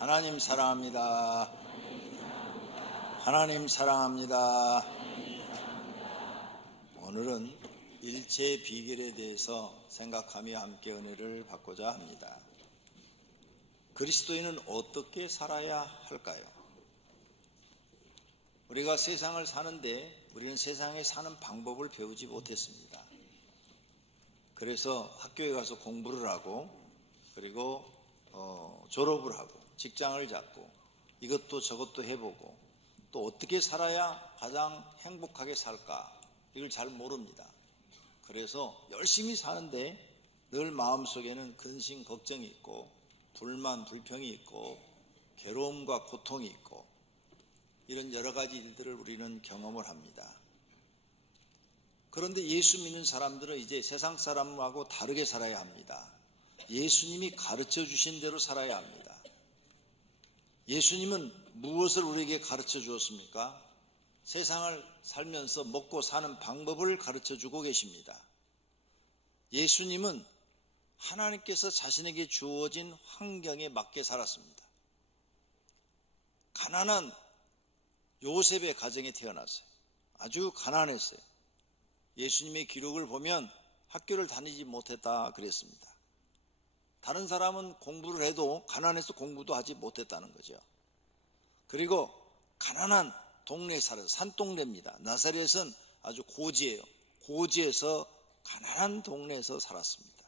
하나님 사랑합니다. 하나님 사랑합니다. 오늘은 일체의 비결에 대해서 생각하며 함께 은혜를 받고자 합니다. 그리스도인은 어떻게 살아야 할까요? 우리가 세상을 사는데 우리는 세상에 사는 방법을 배우지 못했습니다. 그래서 학교에 가서 공부를 하고 그리고 졸업을 하고 직장을 잡고 이것도 저것도 해보고 또 어떻게 살아야 가장 행복하게 살까 이걸 잘 모릅니다. 그래서 열심히 사는데 늘 마음속에는 근심 걱정이 있고 불만 불평이 있고 괴로움과 고통이 있고 이런 여러 가지 일들을 우리는 경험을 합니다. 그런데 예수 믿는 사람들은 이제 세상 사람하고 다르게 살아야 합니다. 예수님이 가르쳐 주신 대로 살아야 합니다. 예수님은 무엇을 우리에게 가르쳐 주었습니까? 세상을 살면서 먹고 사는 방법을 가르쳐 주고 계십니다. 예수님은 하나님께서 자신에게 주어진 환경에 맞게 살았습니다. 가난한 요셉의 가정에 태어났어요. 아주 가난했어요. 예수님의 기록을 보면 학교를 다니지 못했다 그랬습니다. 다른 사람은 공부를 해도 가난해서 공부도 하지 못했다는 거죠. 그리고 가난한 동네에 살아서 산동네입니다. 나사렛은 아주 고지예요. 고지에서 가난한 동네에서 살았습니다.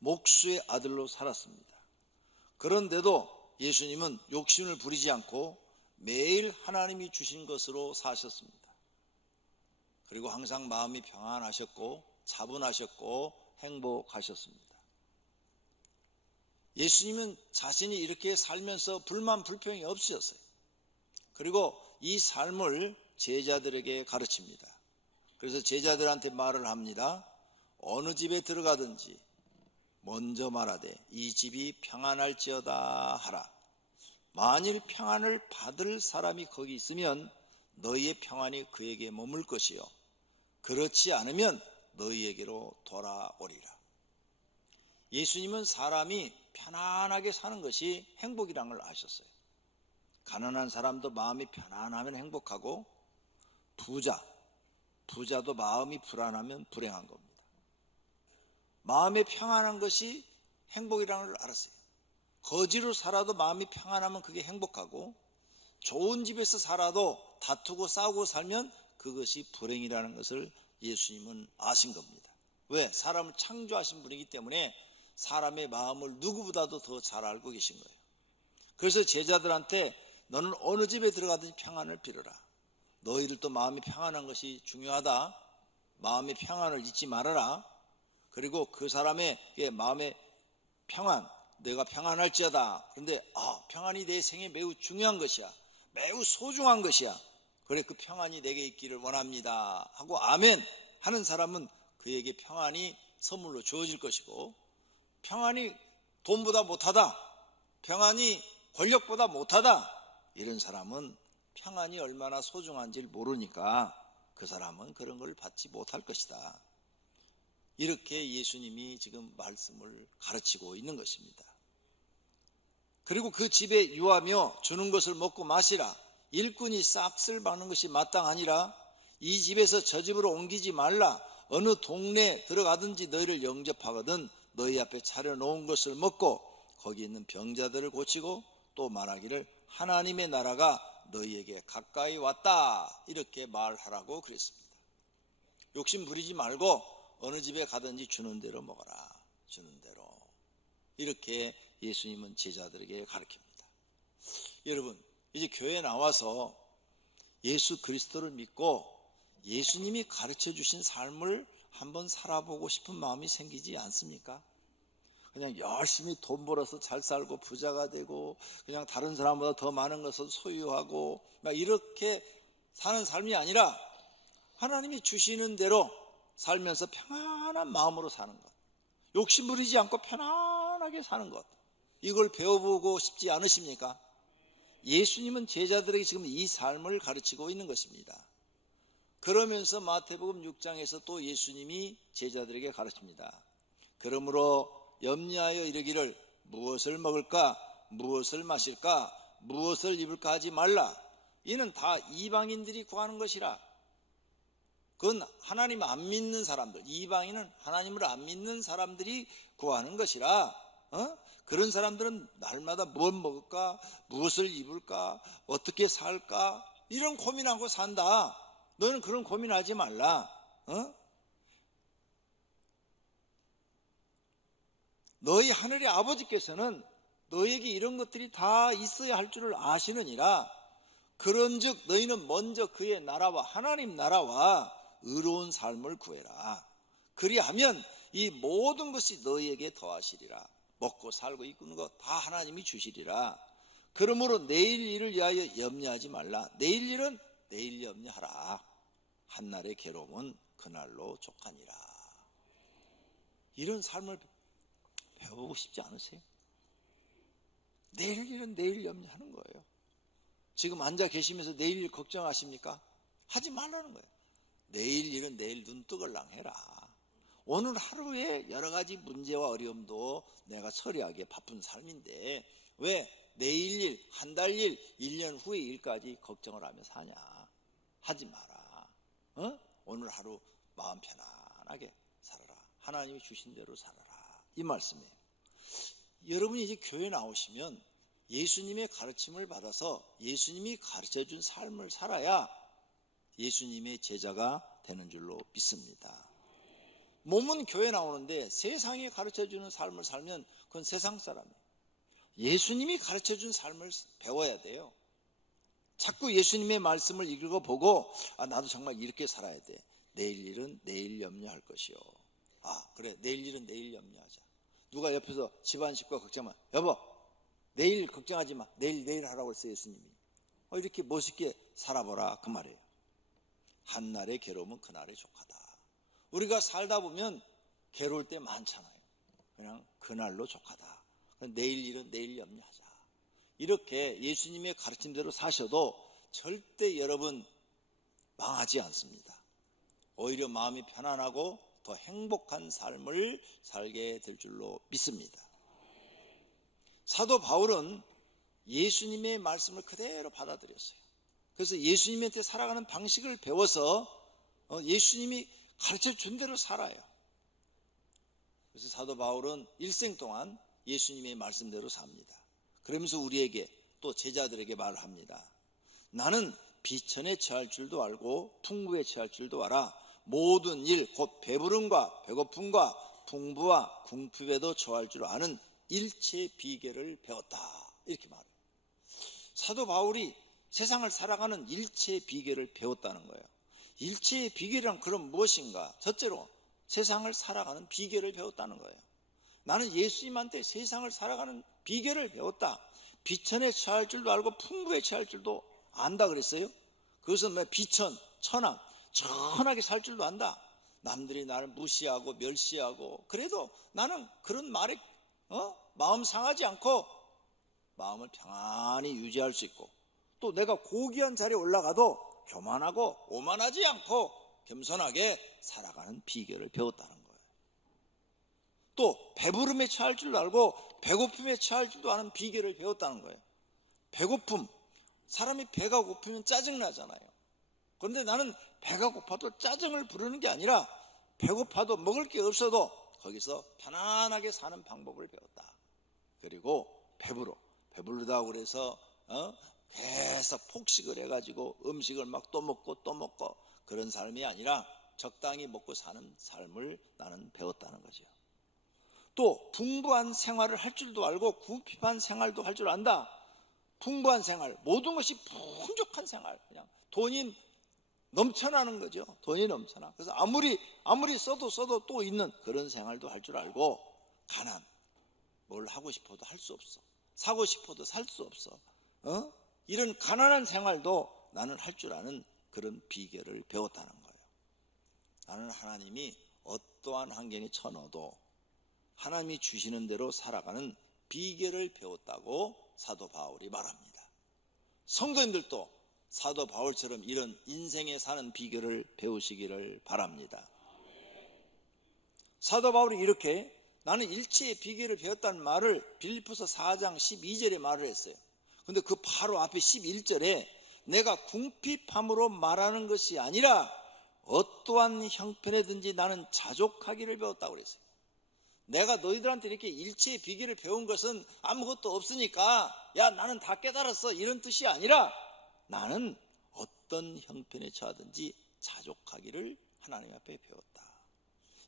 목수의 아들로 살았습니다. 그런데도 예수님은 욕심을 부리지 않고 매일 하나님이 주신 것으로 사셨습니다. 그리고 항상 마음이 평안하셨고 차분하셨고 행복하셨습니다. 예수님은 자신이 이렇게 살면서 불만 불평이 없으셨어요. 그리고 이 삶을 제자들에게 가르칩니다. 그래서 제자들한테 말을 합니다. 어느 집에 들어가든지 먼저 말하되 이 집이 평안할지어다 하라. 만일 평안을 받을 사람이 거기 있으면 너희의 평안이 그에게 머물 것이요 그렇지 않으면 너희에게로 돌아오리라. 예수님은 사람이 편안하게 사는 것이 행복이라는 걸 아셨어요. 가난한 사람도 마음이 편안하면 행복하고 부자도 마음이 불안하면 불행한 겁니다. 마음이 평안한 것이 행복이라는 걸 알았어요. 거지로 살아도 마음이 평안하면 그게 행복하고 좋은 집에서 살아도 다투고 싸우고 살면 그것이 불행이라는 것을 예수님은 아신 겁니다. 왜? 사람을 창조하신 분이기 때문에 사람의 마음을 누구보다도 더 잘 알고 계신 거예요. 그래서 제자들한테 너는 어느 집에 들어가든지 평안을 빌어라. 너희들도 마음이 평안한 것이 중요하다. 마음의 평안을 잊지 말아라. 그리고 그 사람의 마음의 평안, 내가 평안할지어다. 그런데 평안이 내 생에 매우 중요한 것이야. 매우 소중한 것이야. 그래 그 평안이 내게 있기를 원합니다 하고 아멘 하는 사람은 그에게 평안이 선물로 주어질 것이고, 평안이 돈보다 못하다, 평안이 권력보다 못하다, 이런 사람은 평안이 얼마나 소중한지를 모르니까 그 사람은 그런 걸 받지 못할 것이다. 이렇게 예수님이 지금 말씀을 가르치고 있는 것입니다. 그리고 그 집에 유하며 주는 것을 먹고 마시라. 일꾼이 싹쓸 박는 것이 마땅하니라. 이 집에서 저 집으로 옮기지 말라. 어느 동네에 들어가든지 너희를 영접하거든 너희 앞에 차려놓은 것을 먹고 거기 있는 병자들을 고치고 또 말하기를 하나님의 나라가 너희에게 가까이 왔다, 이렇게 말하라고 그랬습니다. 욕심 부리지 말고 어느 집에 가든지 주는 대로 먹어라. 주는 대로. 이렇게 예수님은 제자들에게 가르칩니다. 여러분, 이제 교회에 나와서 예수 그리스도를 믿고 예수님이 가르쳐 주신 삶을 한번 살아보고 싶은 마음이 생기지 않습니까? 그냥 열심히 돈 벌어서 잘 살고 부자가 되고 그냥 다른 사람보다 더 많은 것을 소유하고 막 이렇게 사는 삶이 아니라 하나님이 주시는 대로 살면서 평안한 마음으로 사는 것, 욕심 부리지 않고 편안하게 사는 것, 이걸 배워보고 싶지 않으십니까? 예수님은 제자들에게 지금 이 삶을 가르치고 있는 것입니다. 그러면서 마태복음 6장에서 또 예수님이 제자들에게 가르칩니다. 그러므로 염려하여 이르기를 무엇을 먹을까 무엇을 마실까, 무엇을 입을까 하지 말라. 이는 다 이방인들이 구하는 것이라. 그건 하나님 안 믿는 사람들, 이방인은 하나님을 안 믿는 사람들이 구하는 것이라. 그런 사람들은 날마다 뭘 먹을까, 무엇을 입을까, 어떻게 살까, 이런 고민하고 산다. 너는 그런 고민하지 말라. 너희 하늘의 아버지께서는 너에게 이런 것들이 다 있어야 할 줄을 아시느니라. 그런즉 너희는 먼저 그의 나라와 하나님 나라와 의로운 삶을 구해라. 그리하면 이 모든 것이 너희에게 더하시리라. 먹고 살고 입는 것 다 하나님이 주시리라. 그러므로 내일 일을 위하여 염려하지 말라. 내일 일은 내일 염려하라. 한날의 괴로움은 그날로 족하니라. 이런 삶을 배워보고 싶지 않으세요? 내일 일은 내일 염려하는 거예요. 지금 앉아 계시면서 내일 일 걱정하십니까? 하지 말라는 거예요. 내일 일은 내일 눈뜨걸랑 해라. 오늘 하루에 여러 가지 문제와 어려움도 내가 처리하기에 바쁜 삶인데 왜 내일 일, 한 달 일, 1년 후의 일까지 걱정을 하며 사냐? 하지 마라. 오늘 하루 마음 편안하게 살아라. 하나님이 주신 대로 살아라. 이 말씀이에요. 여러분이 이제 교회 나오시면 예수님의 가르침을 받아서 예수님이 가르쳐준 삶을 살아야 예수님의 제자가 되는 줄로 믿습니다. 몸은 교회 나오는데 세상이 가르쳐주는 삶을 살면 그건 세상 사람이에요. 예수님이 가르쳐준 삶을 배워야 돼요. 자꾸 예수님의 말씀을 읽어보고 나도 정말 이렇게 살아야 돼. 내일 일은 내일 염려할 것이요. 그래, 내일 일은 내일 염려하자. 누가 옆에서 집안 식구가 걱정하면 여보 내일 걱정하지 마. 내일 하라고 했어요. 예수님이. 이렇게 멋있게 살아보라 그 말이에요. 한날의 괴로움은 그날의 족하다. 우리가 살다 보면 괴로울 때 많잖아요. 그냥 그날로 족하다. 내일 일은 내일 염려하자. 이렇게 예수님의 가르침대로 사셔도 절대 여러분 망하지 않습니다. 오히려 마음이 편안하고 더 행복한 삶을 살게 될 줄로 믿습니다. 사도 바울은 예수님의 말씀을 그대로 받아들였어요. 그래서 예수님한테 살아가는 방식을 배워서 예수님이 가르쳐 준 대로 살아요. 그래서 사도 바울은 일생 동안 예수님의 말씀대로 삽니다. 그러면서 우리에게 또 제자들에게 말합니다. 나는 비천에 처할 줄도 알고 풍부에 처할 줄도 알아. 모든 일 곧 배부름과 배고픔과 풍부와 궁핍에도 처할 줄 아는 일체 비결을 배웠다. 이렇게 말해요. 사도 바울이 세상을 살아가는 일체 비결을 배웠다는 거예요. 일체의 비결이란 그럼 무엇인가? 첫째로 세상을 살아가는 비결을 배웠다는 거예요. 나는 예수님한테 세상을 살아가는 비결을 배웠다. 비천에 처할 줄도 알고 풍부에 처할 줄도 안다 그랬어요. 그것은 비천, 천황, 천하게 살 줄도 안다. 남들이 나를 무시하고 멸시하고 그래도 나는 그런 말에 마음 상하지 않고 마음을 평안히 유지할 수 있고 또 내가 고귀한 자리에 올라가도 교만하고 오만하지 않고 겸손하게 살아가는 비결을 배웠다는 거예요. 또 배부름에 처할 줄도 알고 배고픔에 처할 줄도 아는 비결을 배웠다는 거예요. 배고픔, 사람이 배가 고프면 짜증나잖아요. 그런데 나는 배가 고파도 짜증을 부르는 게 아니라 배고파도 먹을 게 없어도 거기서 편안하게 사는 방법을 배웠다. 그리고 배부르다고 그래서 계속 폭식을 해가지고 음식을 막 또 먹고 또 먹고 그런 삶이 아니라 적당히 먹고 사는 삶을 나는 배웠다는 거죠. 또 풍부한 생활을 할 줄도 알고 궁핍한 생활도 할 줄 안다. 풍부한 생활, 모든 것이 풍족한 생활, 그냥 돈이 넘쳐나는 거죠. 돈이 넘쳐나. 그래서 아무리 써도 또 있는 그런 생활도 할 줄 알고 가난, 뭘 하고 싶어도 할 수 없어. 사고 싶어도 살 수 없어. 이런 가난한 생활도 나는 할 줄 아는 그런 비결을 배웠다는 거예요. 나는 하나님이 어떠한 환경에 처넣어도 하나님이 주시는 대로 살아가는 비결을 배웠다고 사도 바울이 말합니다. 성도님들도 사도 바울처럼 이런 인생에 사는 비결을 배우시기를 바랍니다. 사도 바울이 이렇게 나는 일체의 비결을 배웠다는 말을 빌립보서 4장 12절에 말을 했어요. 근데 그 바로 앞에 11절에 내가 궁핍함으로 말하는 것이 아니라 어떠한 형편에든지 나는 자족하기를 배웠다고 그랬어요. 내가 너희들한테 이렇게 일체의 비결을 배운 것은 아무것도 없으니까 야 나는 다 깨달았어 이런 뜻이 아니라 나는 어떤 형편에 처하든지 자족하기를 하나님 앞에 배웠다.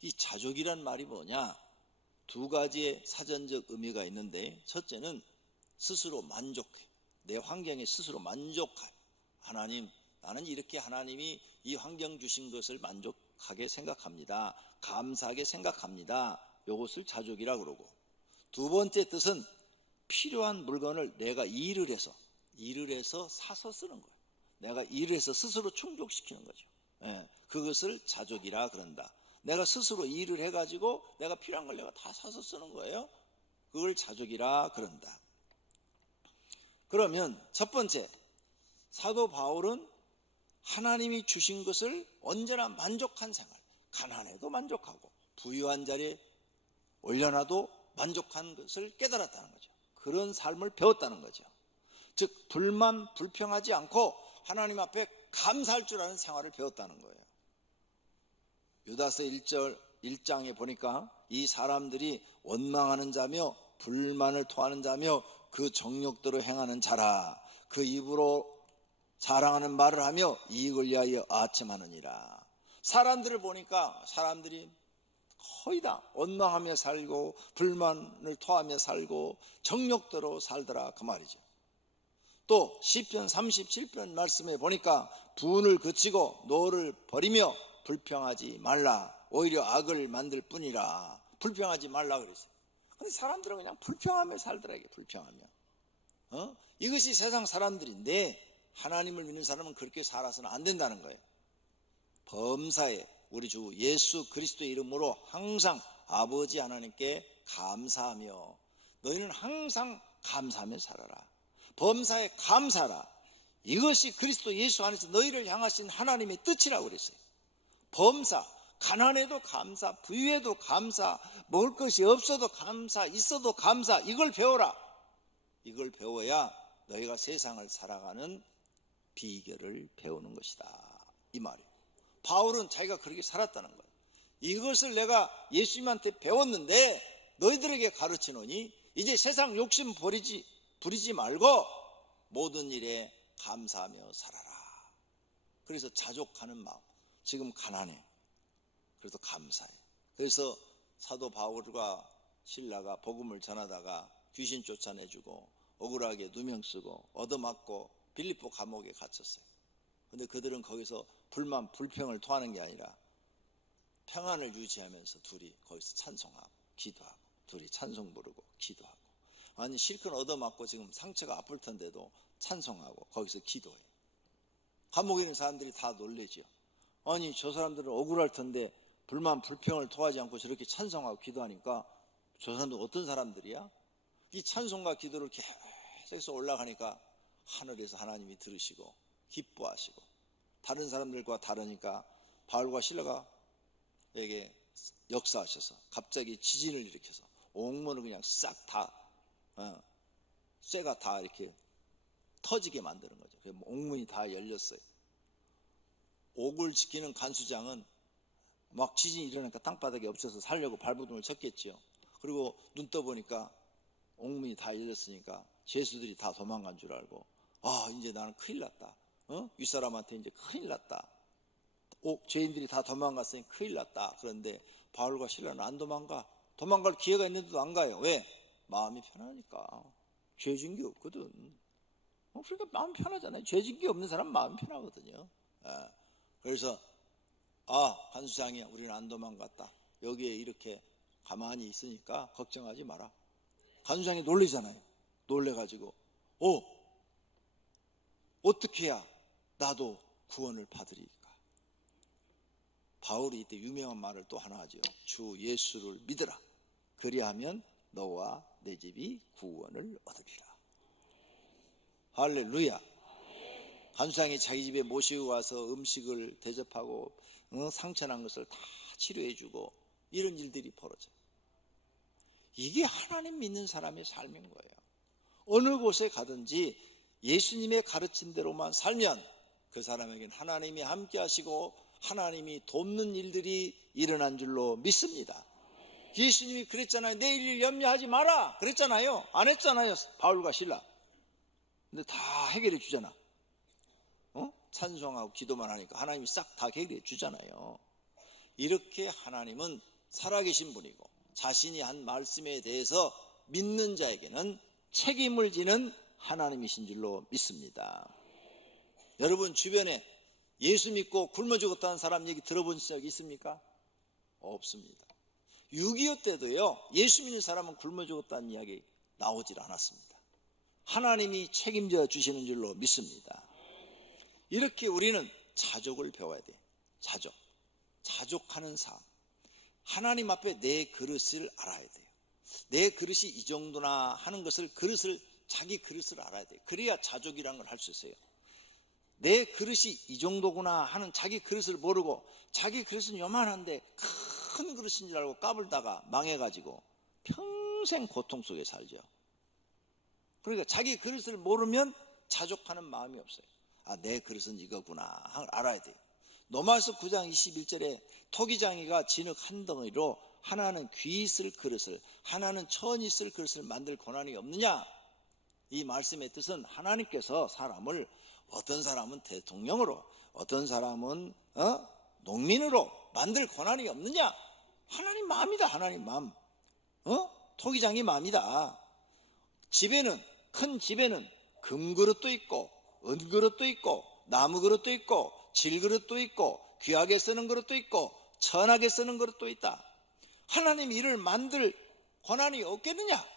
이 자족이란 말이 뭐냐? 두 가지의 사전적 의미가 있는데, 첫째는 스스로 만족해. 내 환경에 스스로 만족해. 하나님, 나는 이렇게 하나님이 이 환경 주신 것을 만족하게 생각합니다. 감사하게 생각합니다. 이것을 자족이라 그러고, 두 번째 뜻은 필요한 물건을 내가 일을 해서 사서 쓰는 거예요. 내가 일을 해서 스스로 충족시키는 거죠. 그것을 자족이라 그런다. 내가 스스로 일을 해가지고 내가 필요한 걸 내가 다 사서 쓰는 거예요. 그걸 자족이라 그런다. 그러면 첫 번째, 사도 바울은 하나님이 주신 것을 언제나 만족한 생활, 가난해도 만족하고 부유한 자리에 올려놔도 만족한 것을 깨달았다는 거죠. 그런 삶을 배웠다는 거죠. 즉 불만 불평하지 않고 하나님 앞에 감사할 줄 아는 생활을 배웠다는 거예요. 유다서 1장에 보니까 이 사람들이 원망하는 자며 불만을 토하는 자며 그 정욕대로 행하는 자라. 그 입으로 자랑하는 말을 하며 이익을 위하여 아첨하느니라. 사람들을 보니까 사람들이 거의 다 원망하며 살고 불만을 토하며 살고 정욕대로 살더라 그 말이죠. 또 시편 37편 말씀에 보니까 분을 그치고 노를 버리며 불평하지 말라. 오히려 악을 만들 뿐이라. 불평하지 말라 그랬어요. 근데 사람들은 그냥 불평하며 살더라. 이게 불평하며. 이것이 세상 사람들인데 하나님을 믿는 사람은 그렇게 살아서는 안 된다는 거예요. 범사에 우리 주 예수 그리스도의 이름으로 항상 아버지 하나님께 감사하며, 너희는 항상 감사하며 살아라. 범사에 감사하라. 이것이 그리스도 예수 안에서 너희를 향하신 하나님의 뜻이라고 그랬어요. 범사, 가난해도 감사, 부유해도 감사, 먹을 것이 없어도 감사, 있어도 감사, 이걸 배워라. 이걸 배워야 너희가 세상을 살아가는 비결을 배우는 것이다, 이 말이에요. 바울은 자기가 그렇게 살았다는 거예요. 이것을 내가 예수님한테 배웠는데 너희들에게 가르치노니 이제 세상 욕심 부리지 말고 모든 일에 감사하며 살아라. 그래서 자족하는 마음. 지금 가난해. 그래서 감사해. 그래서 사도 바울과 실라가 복음을 전하다가 귀신 쫓아내주고 억울하게 누명 쓰고 얻어맞고 빌립보 감옥에 갇혔어요. 근데 그들은 거기서 불만 불평을 토하는 게 아니라 평안을 유지하면서 둘이 거기서 찬송하고 기도하고, 둘이 찬송 부르고 기도하고, 아니 실컷 얻어맞고 지금 상처가 아플 텐데도 찬송하고 거기서 기도해요. 감옥에 있는 사람들이 다 놀래죠. 아니 저 사람들은 억울할 텐데 불만 불평을 토하지 않고 저렇게 찬송하고 기도하니까 저 사람들 어떤 사람들이야? 이 찬송과 기도를 계속해서 올라가니까 하늘에서 하나님이 들으시고 기뻐하시고, 다른 사람들과 다르니까 바울과 실라가 에게 역사하셔서 갑자기 지진을 일으켜서 옥문을 그냥 싹 다 쇠가 다 이렇게 터지게 만드는 거죠. 옥문이 다 열렸어요. 옥을 지키는 간수장은 막 지진이 일어나니까 땅바닥에 엎쳐서 살려고 발버둥을 쳤겠죠. 그리고 눈 떠보니까 옥문이 다 열렸으니까 죄수들이 다 도망간 줄 알고, 아 이제 나는 큰일 났다. 윗사람한테 이제 큰일 났다. 죄인들이 다 도망갔으니 큰일 났다. 그런데 바울과 실라는 안 도망가. 도망갈 기회가 있는데도 안 가요. 왜? 마음이 편하니까. 죄진 게 없거든. 그러니까 마음 편하잖아요. 죄진 게 없는 사람은 마음 편하거든요. 그래서 간수장이 우리는 안 도망갔다. 여기에 이렇게 가만히 있으니까 걱정하지 마라. 간수장이 놀리잖아요. 놀래가지고 어떻게 해야 나도 구원을 받으리까? 바울이 이때 유명한 말을 또 하나 하죠. 주 예수를 믿으라. 그리하면 너와 내 집이 구원을 얻으리라. 할렐루야. 간수장이 자기 집에 모시고 와서 음식을 대접하고 상처난 것을 다 치료해주고 이런 일들이 벌어져요. 이게 하나님 믿는 사람의 삶인 거예요. 어느 곳에 가든지 예수님의 가르친 대로만 살면 그 사람에게는 하나님이 함께 하시고 하나님이 돕는 일들이 일어난 줄로 믿습니다. 예수님이 그랬잖아요. 내일 일 염려하지 마라 그랬잖아요. 안 했잖아요. 바울과 실라. 근데 다 해결해 주잖아. 찬송하고 기도만 하니까 하나님이 싹 다 해결해 주잖아요. 이렇게 하나님은 살아계신 분이고 자신이 한 말씀에 대해서 믿는 자에게는 책임을 지는 하나님이신 줄로 믿습니다. 여러분 주변에 예수 믿고 굶어 죽었다는 사람 얘기 들어본 적 있습니까? 없습니다. 6.25 때도요, 예수 믿는 사람은 굶어 죽었다는 이야기 나오질 않았습니다. 하나님이 책임져 주시는 줄로 믿습니다. 이렇게 우리는 자족을 배워야 돼요. 자족하는 삶. 하나님 앞에 내 그릇을 알아야 돼요. 내 그릇이 이 정도나 하는 것을 자기 그릇을 알아야 돼요. 그래야 자족이라는 걸 할 수 있어요. 내 그릇이 이 정도구나 하는 자기 그릇을 모르고 자기 그릇은 요만한데 큰 그릇인 줄 알고 까불다가 망해가지고 평생 고통 속에 살죠. 그러니까 자기 그릇을 모르면 자족하는 마음이 없어요. 내 그릇은 이거구나 알아야 돼요. 로마서 9장 21절에 토기장이가 진흙 한 덩어리로 하나는 귀 있을 그릇을 하나는 천이 있을 그릇을 만들 권한이 없느냐. 이 말씀의 뜻은 하나님께서 사람을 어떤 사람은 대통령으로 어떤 사람은 농민으로 만들 권한이 없느냐. 하나님 마음이다. 하나님 마음. 토기장이 마음이다. 큰 집에는 금그릇도 있고 은그릇도 있고 나무그릇도 있고 질그릇도 있고 귀하게 쓰는 그릇도 있고 천하게 쓰는 그릇도 있다. 하나님 이를 만들 권한이 없겠느냐.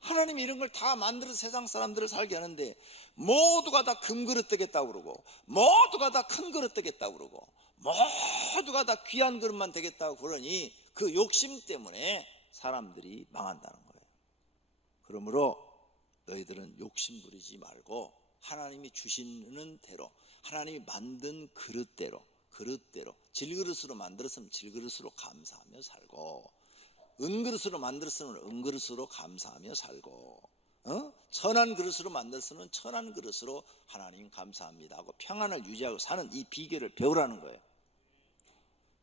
하나님이 이런 걸 다 만들어서 세상 사람들을 살게 하는데 모두가 다 금그릇 되겠다고 그러고 모두가 다 큰 그릇 되겠다고 그러고 모두가 다 귀한 그릇만 되겠다고 그러니 그 욕심 때문에 사람들이 망한다는 거예요. 그러므로 너희들은 욕심 부리지 말고 하나님이 주시는 대로 하나님이 만든 그릇대로 질그릇으로 만들었으면 질그릇으로 감사하며 살고 은그릇으로 만들었으면 은그릇으로 감사하며 살고 천한 그릇으로 만들었으면 천한 그릇으로 하나님 감사합니다 하고 평안을 유지하고 사는 이 비결을 배우라는 거예요.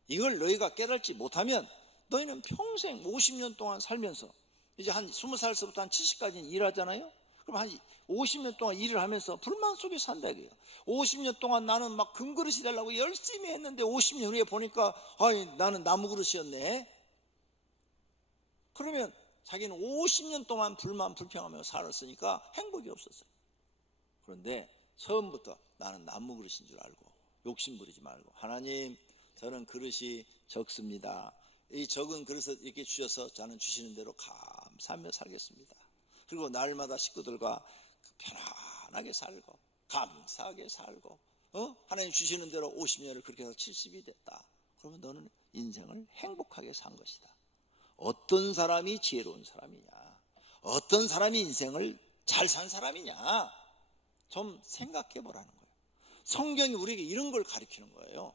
이걸 너희가 깨닫지 못하면 너희는 평생 50년 동안 살면서 이제 한 20살서부터 한 70까지는 일하잖아요. 그럼 한 50년 동안 일을 하면서 불만 속에 산다 이거예요. 50년 동안 나는 막 금그릇이 되려고 열심히 했는데 50년 후에 보니까 나는 나무 그릇이었네. 그러면 자기는 50년 동안 불만 불평하며 살았으니까 행복이 없었어요. 그런데 처음부터 나는 나무 그릇인 줄 알고 욕심 부리지 말고 하나님 저는 그릇이 적습니다. 이 적은 그릇을 이렇게 주셔서 저는 주시는 대로 감사하며 살겠습니다. 그리고 날마다 식구들과 편안하게 살고 감사하게 살고 하나님 주시는 대로 50년을 그렇게 해서 70이 됐다. 그러면 너는 인생을 행복하게 산 것이다. 어떤 사람이 지혜로운 사람이냐, 어떤 사람이 인생을 잘 산 사람이냐 좀 생각해 보라는 거예요. 성경이 우리에게 이런 걸 가르치는 거예요.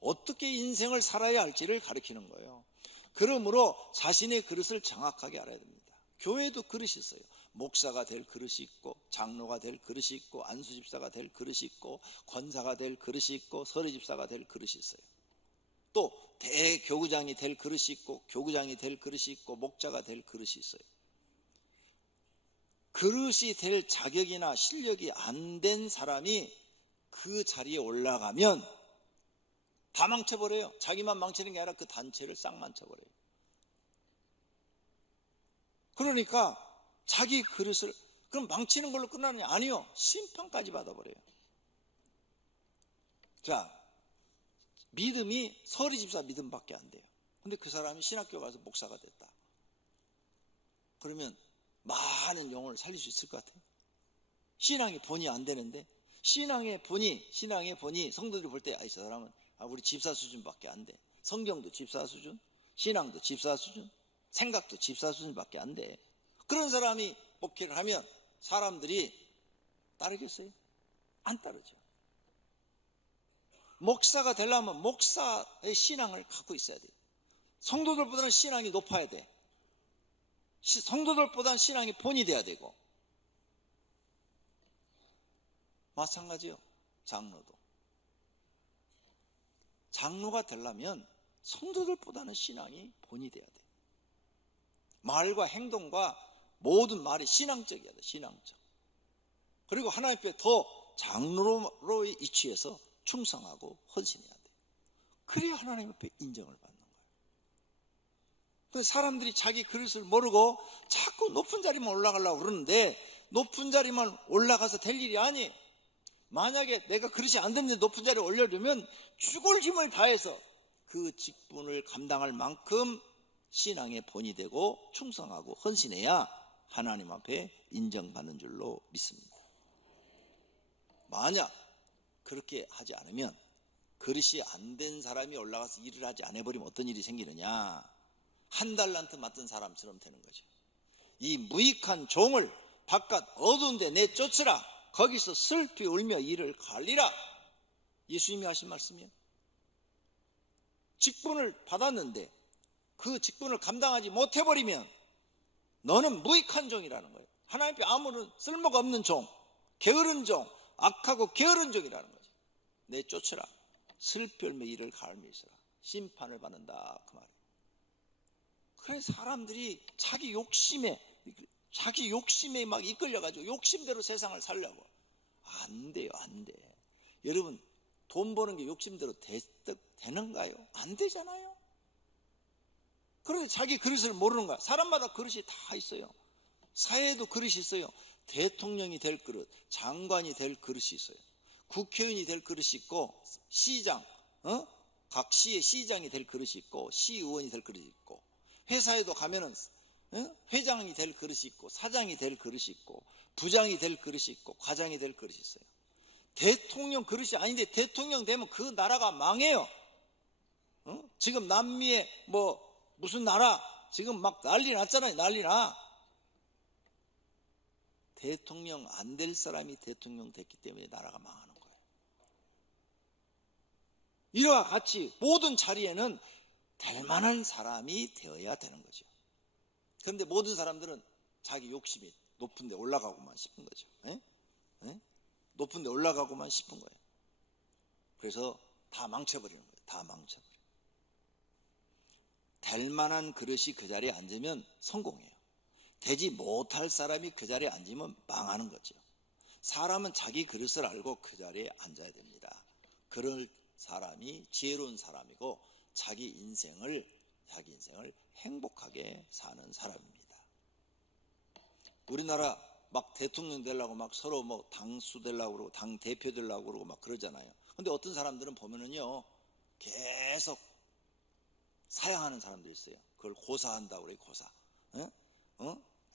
어떻게 인생을 살아야 할지를 가르치는 거예요. 그러므로 자신의 그릇을 정확하게 알아야 됩니다. 교회도 그릇이 있어요. 목사가 될 그릇이 있고 장로가 될 그릇이 있고 안수집사가 될 그릇이 있고 권사가 될 그릇이 있고 서리집사가 될 그릇이 있어요. 또 대교구장이 될 그릇이 있고 교구장이 될 그릇이 있고 목자가 될 그릇이 있어요. 그릇이 될 자격이나 실력이 안 된 사람이 그 자리에 올라가면 다 망쳐버려요. 자기만 망치는 게 아니라 그 단체를 싹 망쳐버려요. 그러니까 자기 그릇을 그럼 망치는 걸로 끝나느냐? 아니요. 심판까지 받아버려요. 자, 믿음이 서리집사 믿음밖에 안 돼요. 근데 그 사람이 신학교 가서 목사가 됐다. 그러면 많은 영혼을 살릴 수 있을 것 같아요. 신앙의 본이 안 되는데 신앙의 본이 성도들이 볼 때 이 사람은 우리 집사 수준밖에 안 돼. 성경도 집사 수준, 신앙도 집사 수준, 생각도 집사 수준밖에 안 돼. 그런 사람이 목회를 하면 사람들이 따르겠어요? 안 따르죠. 목사가 되려면 목사의 신앙을 갖고 있어야 돼요. 성도들보다는 신앙이 높아야 돼. 성도들보다는 신앙이 본이 돼야 되고, 마찬가지요. 장로도. 장로가 되려면 성도들보다는 신앙이 본이 돼야 돼. 말과 행동과 모든 말이 신앙적이어야 돼. 신앙적. 그리고 하나님 앞에 더 장로로의 위치에서 충성하고 헌신해야 돼. 그래야 하나님 앞에 인정을 받는 거예요. 근데 사람들이 자기 그릇을 모르고 자꾸 높은 자리만 올라가려고 그러는데, 높은 자리만 올라가서 될 일이 아니에요. 만약에 내가 그릇이 안 됐는데 높은 자리에 올려주면 죽을 힘을 다해서 그 직분을 감당할 만큼 신앙의 본이 되고 충성하고 헌신해야 하나님 앞에 인정받는 줄로 믿습니다. 만약 그렇게 하지 않으면, 그릇이 안 된 사람이 올라가서 일을 하지 않아 버리면 어떤 일이 생기느냐, 한 달란트 맡은 사람처럼 되는 거죠. 이 무익한 종을 바깥 어두운 데 내쫓으라, 거기서 슬피 울며 이를 갈리라. 예수님이 하신 말씀이에요. 직분을 받았는데 그 직분을 감당하지 못해버리면 너는 무익한 종이라는 거예요. 하나님 앞에 아무런 쓸모가 없는 종, 게으른 종, 악하고 게으른 종이라는 거죠. 내쫓으라, 슬피 울며 이를 갈며 있으라, 심판을 받는다, 그 말이에요. 그래서 사람들이 자기 욕심에 막 이끌려가지고 욕심대로 세상을 살려고. 안 돼요, 안 돼. 여러분, 돈 버는 게 욕심대로 되는가요? 안 되잖아요. 그런데 자기 그릇을 모르는 거야. 사람마다 그릇이 다 있어요. 사회에도 그릇이 있어요. 대통령이 될 그릇, 장관이 될 그릇이 있어요. 국회의원이 될 그릇이 있고, 시장, 각 시의 시장이 될 그릇이 있고, 시의원이 될 그릇이 있고, 회사에도 가면은 회장이 될 그릇이 있고, 사장이 될 그릇이 있고, 부장이 될 그릇이 있고, 과장이 될 그릇이 있어요. 대통령 그릇이 아닌데 대통령 되면 그 나라가 망해요. 지금 남미에 무슨 나라 지금 막 난리 났잖아요. 난리 나. 대통령 안 될 사람이 대통령 됐기 때문에 나라가 망하는 거예요. 이와 같이 모든 자리에는 될 만한 사람이 되어야 되는 거죠. 그런데 모든 사람들은 자기 욕심이 높은 데 올라가고만 싶은 거죠. 높은 데 올라가고만 싶은 거예요. 그래서 다 망쳐버리는 거예요. 다 망쳐버려요. 될 만한 그릇이 그 자리에 앉으면 성공해요. 되지 못할 사람이 그 자리에 앉으면 망하는 거죠. 사람은 자기 그릇을 알고 그 자리에 앉아야 됩니다. 그럴 사람이 지혜로운 사람이고 자기 인생을 행복하게 사는 사람입니다. 우리나라 막 대통령 되려고 막 서로 당수 되려고 그러고 당 대표 되려고 그러고 막 그러잖아요. 근데 어떤 사람들은 보면은요, 계속 사양하는 사람들이 있어요. 그걸 고사한다고 그래요. 고사.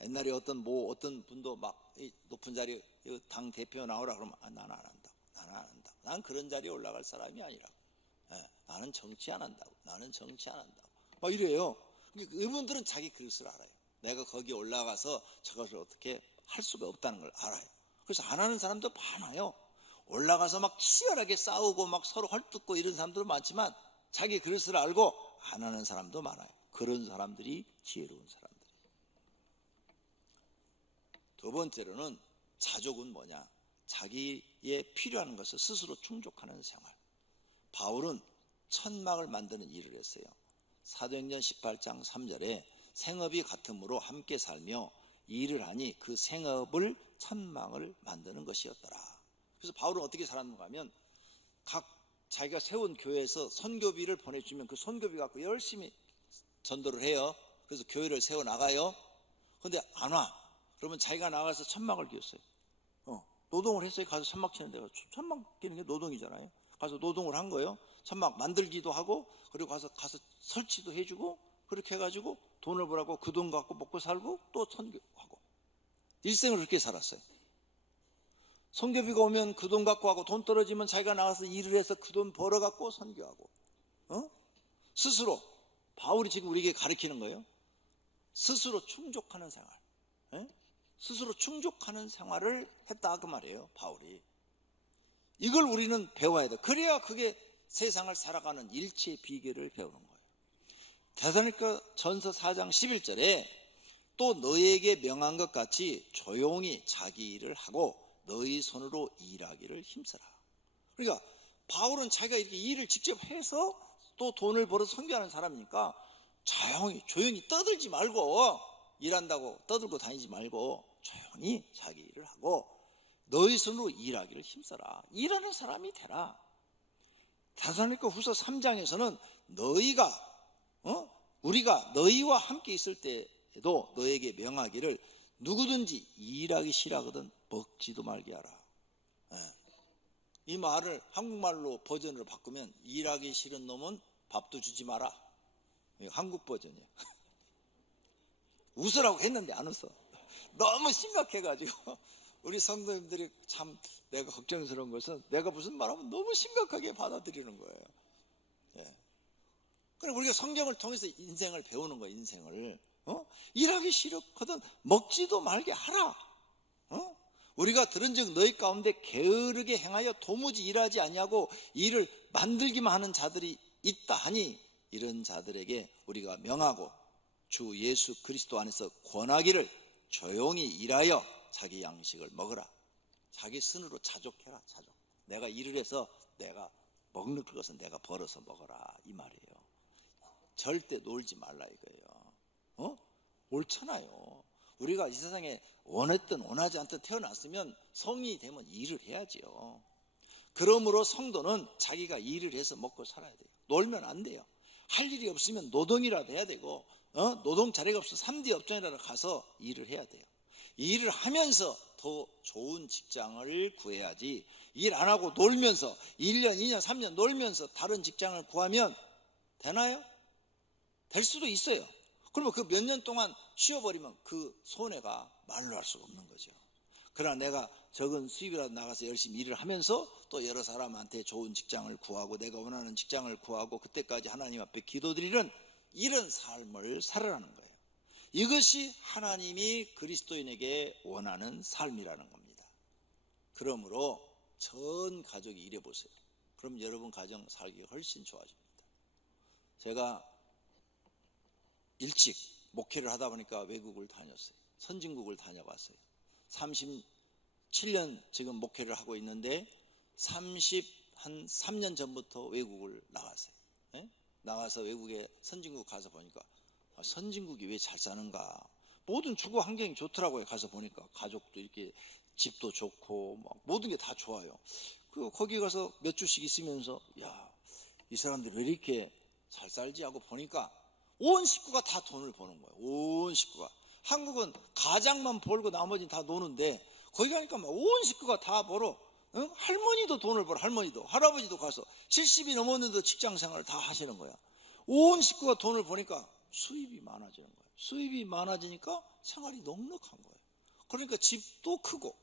옛날에 어떤 분도 막 높은 자리 당 대표 나오라 그러면 나는 안 한다고. 나는 안 한다고. 난 그런 자리에 올라갈 사람이 아니라고. 나는 정치 안 한다고. 나는 정치 안 한다고. 막 이래요. 이분들은 자기 그릇을 알아요. 내가 거기 올라가서 저것을 어떻게 할 수가 없다는 걸 알아요. 그래서 안 하는 사람도 많아요. 올라가서 막 치열하게 싸우고 막 서로 헐뜯고 이런 사람도 많지만 자기 그릇을 알고 안 하는 사람도 많아요. 그런 사람들이 지혜로운 사람들이에요. 두 번째로는 자족은 뭐냐? 자기의 필요한 것을 스스로 충족하는 생활. 바울은 천막을 만드는 일을 했어요. 사도행전 18장 3절에 생업이 같으므로 함께 살며 일을 하니 그 생업을 천막을 만드는 것이었더라. 그래서 바울은 어떻게 살았는가 하면 각 자기가 세운 교회에서 선교비를 보내주면 그 선교비 갖고 열심히 전도를 해요. 그래서 교회를 세워나가요. 근데 안 와. 그러면 자기가 나가서 천막을 지었어요. 노동을 했어요. 가서 천막 치는 데가. 천막 끼는 게 노동이잖아요. 가서 노동을 한 거예요. 천막 만들기도 하고, 그리고 가서 설치도 해주고, 그렇게 해가지고 돈을 벌고 그 돈 갖고 먹고 살고 또 선교하고. 일생을 그렇게 살았어요. 선교비가 오면 그 돈 갖고 하고, 돈 떨어지면 자기가 나가서 일을 해서 그 돈 벌어갖고 선교하고. 스스로, 바울이 지금 우리에게 가르치는 거예요. 스스로 충족하는 생활. 스스로 충족하는 생활을 했다 그 말이에요. 바울이. 이걸 우리는 배워야 돼. 그래야 그게 세상을 살아가는 일체의 비결을 배우는 거예요. 데살로니가 전서 4장 11절에 또 너희에게 명한 것 같이 조용히 자기 일을 하고 너희 손으로 일하기를 힘써라. 그러니까 바울은 자기가 이렇게 일을 직접 해서 또 돈을 벌어서 선교하는 사람이니까 조용히 떠들지 말고, 일한다고 떠들고 다니지 말고 조용히 자기 일을 하고 너희 손으로 일하기를 힘써라. 일하는 사람이 되라. 데살로니가 후서 3장에서는 우리가 너희와 함께 있을 때에도 너에게 명하기를 누구든지 일하기 싫어하거든 먹지도 말게 하라. 이 말을 한국말로 버전으로 바꾸면 일하기 싫은 놈은 밥도 주지 마라. 한국 버전이에요. 웃으라고 했는데 안 웃어. 너무 심각해가지고 우리 성도님들이 참 내가 걱정스러운 것은 내가 무슨 말하면 너무 심각하게 받아들이는 거예요. 그럼 우리가 성경을 통해서 인생을 배우는 거예요. 인생을 일하기 싫거든 먹지도 말게 하라. 우리가 들은즉 너희 가운데 게으르게 행하여 도무지 일하지 아니하고 일을 만들기만 하는 자들이 있다 하니 이런 자들에게 우리가 명하고 주 예수 그리스도 안에서 권하기를 조용히 일하여 자기 양식을 먹으라. 자기 스스로 자족해라. 자족. 내가 일을 해서 내가 먹는 것은 내가 벌어서 먹어라, 이 말이에요. 절대 놀지 말라 이거예요. 옳잖아요. 우리가 이 세상에 원했든 원하지 않든 태어났으면 성인이 되면 일을 해야지요. 그러므로 성도는 자기가 일을 해서 먹고 살아야 돼요. 놀면 안 돼요. 할 일이 없으면 노동이라도 해야 되고, 노동 자리가 없어서 3D 업종이라도 가서 일을 해야 돼요. 일을 하면서 더 좋은 직장을 구해야지, 일 안 하고 놀면서 1년, 2년, 3년 놀면서 다른 직장을 구하면 되나요? 될 수도 있어요. 그러면 그 몇 년 동안 쉬어버리면 그 손해가 말로 할 수가 없는 거죠. 그러나 내가 적은 수입이라도 나가서 열심히 일을 하면서 또 여러 사람한테 좋은 직장을 구하고 내가 원하는 직장을 구하고 그때까지 하나님 앞에 기도드리는 이런 삶을 살아라는 거예요. 이것이 하나님이 그리스도인에게 원하는 삶이라는 겁니다. 그러므로 전 가족이 일해 보세요. 그럼 여러분 가정 살기가 훨씬 좋아집니다. 제가 일찍 목회를 하다 보니까 외국을 다녔어요. 선진국을 다녀봤어요. 37년 지금 목회를 하고 있는데 한 3년 전부터 외국을 나갔어요. 나가서 외국에 선진국 가서 보니까 선진국이 왜 잘 사는가. 모든 주거 환경이 좋더라고요. 가서 보니까 가족도 이렇게 집도 좋고 막 모든 게 다 좋아요. 거기 가서 몇 주씩 있으면서 이 사람들이 왜 이렇게 잘 살지 하고 보니까 온 식구가 다 돈을 버는 거예요. 온 식구가. 한국은 가장만 벌고 나머지는 다 노는데 거기 가니까 막 온 식구가 다 벌어. 할머니도 돈을 벌어. 할머니도. 할아버지도 가서 70이 넘었는데도 직장생활을 다 하시는 거야. 온 식구가 돈을 버니까 수입이 많아지는 거예요. 수입이 많아지니까 생활이 넉넉한 거예요. 그러니까 집도 크고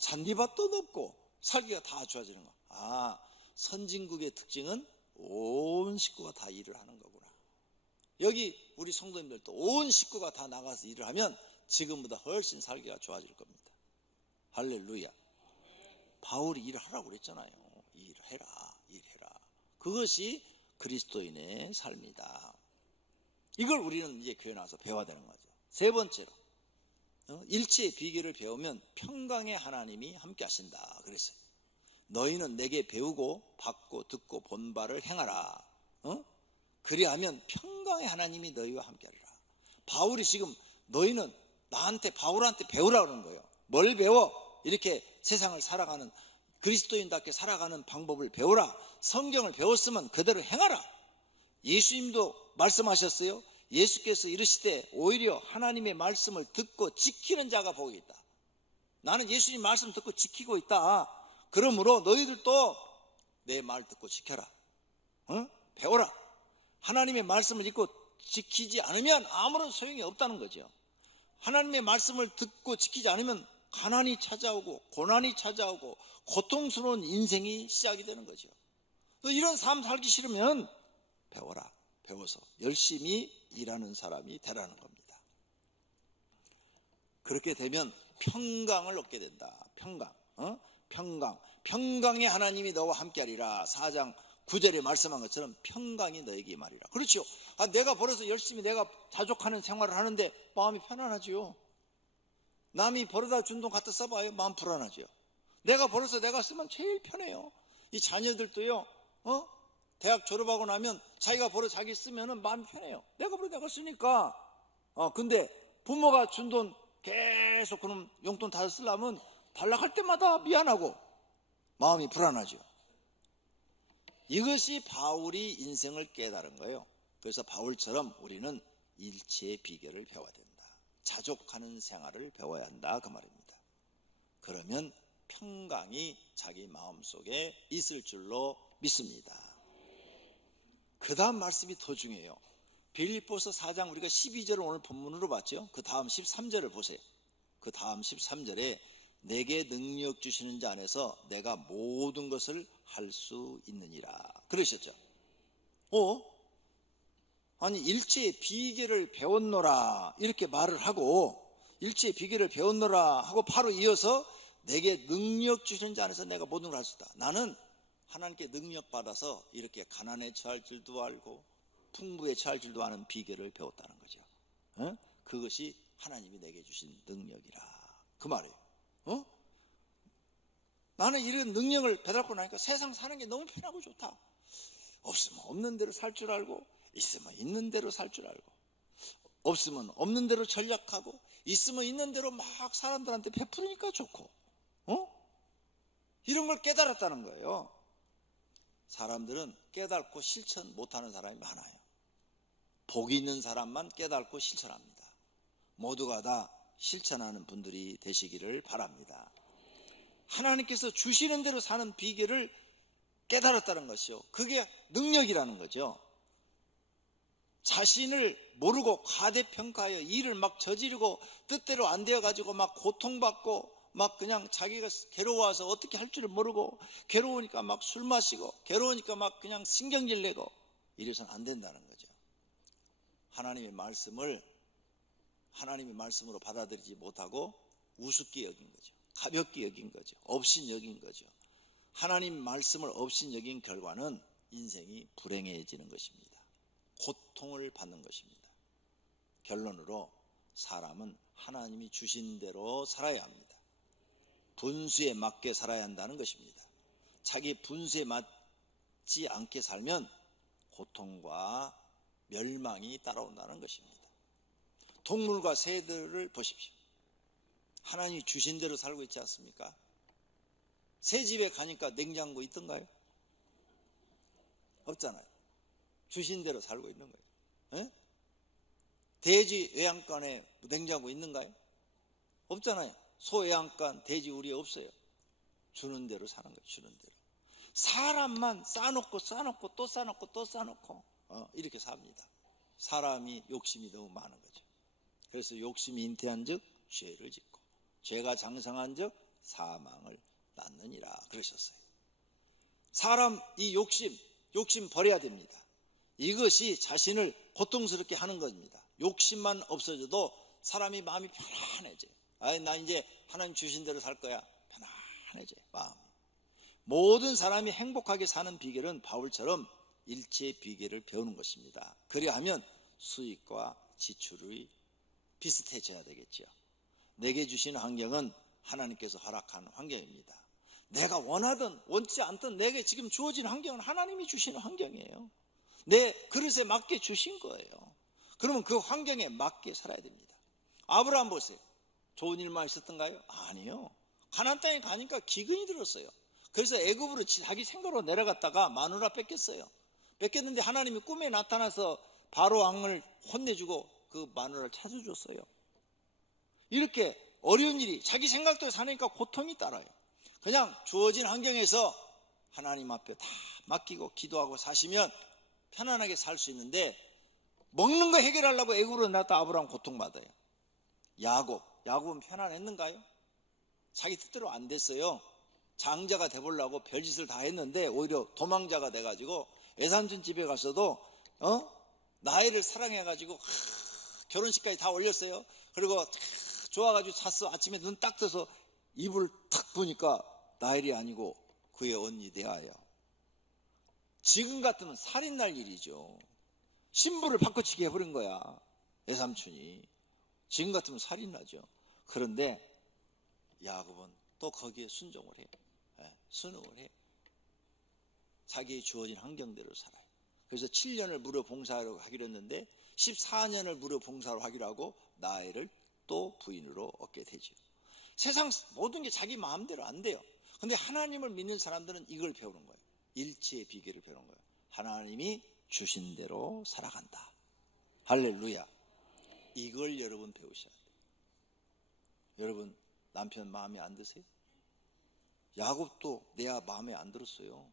잔디밭도 넓고 살기가 다 좋아지는 거야. 선진국의 특징은 온 식구가 다 일을 하는 거구나. 여기 우리 성도님들도 온 식구가 다 나가서 일을 하면 지금보다 훨씬 살기가 좋아질 겁니다. 할렐루야. 바울이 일을 하라고 그랬잖아요. 일해라. 그것이 그리스도인의 삶이다. 이걸 우리는 이제 교회 나와서 배워야 되는 거죠. 세 번째로 일체의 비결을 배우면 평강의 하나님이 함께 하신다 그랬어요. 너희는 내게 배우고 받고 듣고 본 바를 행하라. 그리하면 평강의 하나님이 너희와 함께하리라. 바울이 지금 너희는 바울한테 배우라 그러는 거예요. 뭘 배워? 이렇게 세상을 살아가는, 그리스도인답게 살아가는 방법을 배우라. 성경을 배웠으면 그대로 행하라. 예수님도 말씀하셨어요. 예수께서 이르시되 오히려 하나님의 말씀을 듣고 지키는 자가 복이 있다. 나는 예수님 말씀 듣고 지키고 있다. 그러므로 너희들도 내 말 듣고 지켜라. 배워라. 하나님의 말씀을 읽고 지키지 않으면 아무런 소용이 없다는 거죠. 하나님의 말씀을 듣고 지키지 않으면 가난이 찾아오고 고난이 찾아오고 고통스러운 인생이 시작이 되는 거죠. 이런 삶 살기 싫으면 배워라. 배워서 열심히 일하는 사람이 되라는 겁니다. 그렇게 되면 평강을 얻게 된다. 평강의 하나님이 너와 함께하리라. 4장 9절에 말씀한 것처럼 평강이 너에게 말이라. 그렇죠. 내가 벌어서 열심히 내가 자족하는 생활을 하는데 마음이 편안하지요. 남이 벌어다 준 돈 갖다 써봐요. 마음 불안하죠. 내가 벌어서 내가 쓰면 제일 편해요. 이 자녀들도요, 대학 졸업하고 나면 자기가 벌어 자기 쓰면은 마음이 편해요. 내가 벌어 내가 쓰니까. 근데 부모가 준 돈 계속 그럼 용돈 다 쓰려면 달라갈 때마다 미안하고 마음이 불안하죠. 이것이 바울이 인생을 깨달은 거예요. 그래서 바울처럼 우리는 일체의 비결을 배워야 된다. 자족하는 생활을 배워야 한다 그 말입니다. 그러면 평강이 자기 마음속에 있을 줄로 믿습니다. 그 다음 말씀이 더 중요해요. 빌립보서 4장 우리가 12절을 오늘 본문으로 봤죠. 그 다음 13절을 보세요. 그 다음 13절에 내게 능력 주시는 자 안에서 내가 모든 것을 할 수 있느니라 그러셨죠. 아니 일체의 비결을 배웠노라 이렇게 말을 하고, 일체의 비결을 배웠노라 하고 바로 이어서 내게 능력 주시는 자 안에서 내가 모든 걸 할 수 있다. 나는 하나님께 능력 받아서 이렇게 가난에 처할 줄도 알고 풍부에 처할 줄도 아는 비결을 배웠다는 거죠. 그것이 하나님이 내게 주신 능력이라 그 말이에요. 나는 이런 능력을 배달고 나니까 세상 사는 게 너무 편하고 좋다. 없으면 없는 대로 살 줄 알고 있으면 있는 대로 살 줄 알고 없으면 없는 대로 전략하고 있으면 있는 대로 막 사람들한테 베푸니까 좋고 이런 걸 깨달았다는 거예요. 사람들은 깨닫고 실천 못하는 사람이 많아요. 복이 있는 사람만 깨닫고 실천합니다. 모두가 다 실천하는 분들이 되시기를 바랍니다. 하나님께서 주시는 대로 사는 비결을 깨달았다는 것이요, 그게 능력이라는 거죠. 자신을 모르고 과대평가하여 일을 막 저지르고 뜻대로 안 되어가지고 막 고통받고 막 그냥 자기가 괴로워서 어떻게 할 줄을 모르고 괴로우니까 막 술 마시고 괴로우니까 막 그냥 신경질 내고 이래서는 안 된다는 거죠. 하나님의 말씀을 하나님의 말씀으로 받아들이지 못하고 우습게 여긴 거죠. 가볍게 여긴 거죠. 업신 여긴 거죠. 하나님 말씀을 업신 여긴 결과는 인생이 불행해지는 것입니다. 고통을 받는 것입니다. 결론으로 사람은 하나님이 주신 대로 살아야 합니다. 분수에 맞게 살아야 한다는 것입니다. 자기 분수에 맞지 않게 살면 고통과 멸망이 따라온다는 것입니다. 동물과 새들을 보십시오. 하나님이 주신 대로 살고 있지 않습니까? 새 집에 가니까 냉장고 있던가요? 없잖아요. 주신 대로 살고 있는 거예요. 에? 돼지 외양간에 냉장고 있는가요? 없잖아요. 소 외양간, 돼지 우리 없어요. 주는 대로 사는 거예요. 주는 대로. 사람만 쌓아놓고 쌓아놓고 또 쌓아놓고 또 쌓아놓고 이렇게 삽니다. 사람이 욕심이 너무 많은 거죠. 그래서 욕심이 잉태한 즉 죄를 짓고 죄가 장성한 즉 사망을 낳느니라 그러셨어요. 사람 이 욕심 버려야 됩니다. 이것이 자신을 고통스럽게 하는 겁니다. 욕심만 없어져도 사람이 마음이 편안해져요. 나 이제 하나님 주신 대로 살 거야. 편안해져요. 마음이. 모든 사람이 행복하게 사는 비결은 바울처럼 일체의 비결을 배우는 것입니다. 그리하면 수익과 지출이 비슷해져야 되겠죠. 내게 주신 환경은 하나님께서 허락한 환경입니다. 내가 원하든 원치 않든 내게 지금 주어진 환경은 하나님이 주시는 환경이에요. 내 그릇에 맞게 주신 거예요. 그러면 그 환경에 맞게 살아야 됩니다. 아브라함 보세요. 좋은 일만 있었던가요? 아니요. 가나안 땅에 가니까 기근이 들었어요. 그래서 애굽으로 자기 생각으로 내려갔다가 마누라 뺏겼어요. 뺏겼는데 하나님이 꿈에 나타나서 바로 왕을 혼내주고 그 마누라를 찾아줬어요. 이렇게 어려운 일이 자기 생각대로 사니까 고통이 따라요. 그냥 주어진 환경에서 하나님 앞에 다 맡기고 기도하고 사시면 편안하게 살 수 있는데, 먹는 거 해결하려고 애굽으로 나갔다 아브라함 고통받아요. 야곱은 편안했는가요? 자기 뜻대로 안 됐어요. 장자가 돼보려고 별짓을 다 했는데 오히려 도망자가 돼가지고 외삼촌 집에 가서도 나이를 사랑해가지고 결혼식까지 다 올렸어요. 그리고 좋아가지고 잤어. 아침에 눈 딱 떠서 이불 탁 보니까 나일이 아니고 그의 언니 대하여. 지금 같으면 살인날 일이죠. 신부를 바꿔치기 해버린 거야, 외삼촌이. 지금 같으면 살인나죠. 그런데 야곱은 또 거기에 순종을 해. 순응을 해. 자기의 주어진 환경대로 살아요. 그래서 7년을 무료 봉사로 하기로 했는데 14년을 무료 봉사로 하기로 하고 나혜를 또 부인으로 얻게 되죠. 세상 모든 게 자기 마음대로 안 돼요. 근데 하나님을 믿는 사람들은 이걸 배우는 거예요. 일치의 비결을 배우는 거예요. 하나님이 주신 대로 살아간다. 할렐루야. 이걸 여러분 배우셔야 돼요. 여러분 남편 마음에 안 드세요? 야곱도 내가 마음에 안 들었어요.